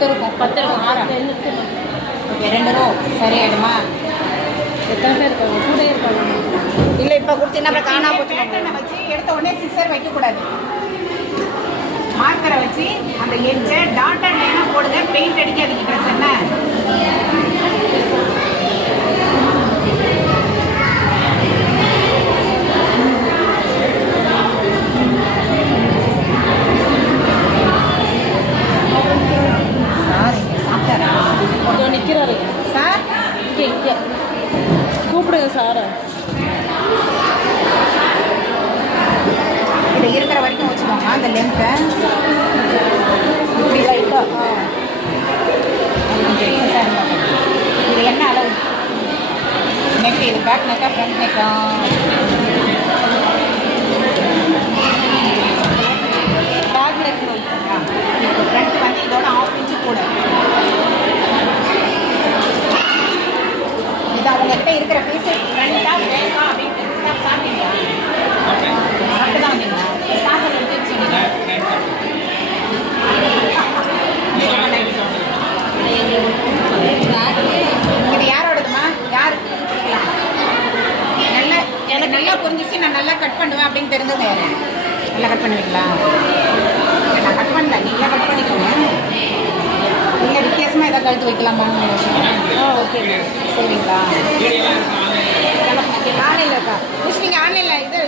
10 இருக்கும். 10 இருக்கும். 6 okay 2 row சரியாயிடுமா? எத்தனை பேர் இருக்காங்க? கூட இருக்காங்க. இல்லை இப்போ கொடுத்தீங்கன்னா அப்புறம் காணா போச்சு. வச்சு எடுத்த உடனே சிசர் வைக்கக்கூடாது. மார்க்கரை வச்சு அந்த எட்ஜை டாட்டட் லைனாக போடுங்க. பெயிண்ட் அடிக்காதீங்க. ட்ரெஸ் என்ன சாப்பிட்டாரா? கொஞ்சம் நிற்கிறாரு சார். இங்கே கூப்பிடுங்க சாரை. இதை இருக்கிற வரைக்கும் வச்சுக்கோங்க. அந்த லென்த்தை இப்படி லைட்டாக கொஞ்சம் எக்ஸஸாக இருந்தால் இது என்ன அளவு நெக்? இது பேக் நெக்கா ஃப்ரண்ட் நெக்கா? பேக் நெக் வைக்கிறா. இப்போ ஃப்ரண்ட் வந்து இதோட 1/2 இன்ச்சு கூட. இது அவங்ககிட்ட இருக்கிற பீஸ் ஃப்ரண்ட்டாக பேக்கா அப்படின்னு சாப்பிட்டீங்க? சாப்பிட்டு தான் வந்தீங்களா? காசை எடுத்து வச்சுக்கீங்க. இது யாரோடதுமா? யாருக்கு நல்லா எனக்கு நல்லா புரிஞ்சிச்சு. நான் நல்லா கட் பண்ணுவேன் அப்படின்னு தெரிஞ்சது. நல்லா கட் பண்ணுவீங்களா? நான் கட் பண்ணல, நீங்களே கட் பண்ணிக்கோங்க. இல்லை வித்தியாசமாக எதாவது கழுத்து வைக்கலாமான்னு ஓகே சரிங்களா? ஆன்லைனில் இருக்கா? நீங்கள் ஆன்லைனில் இது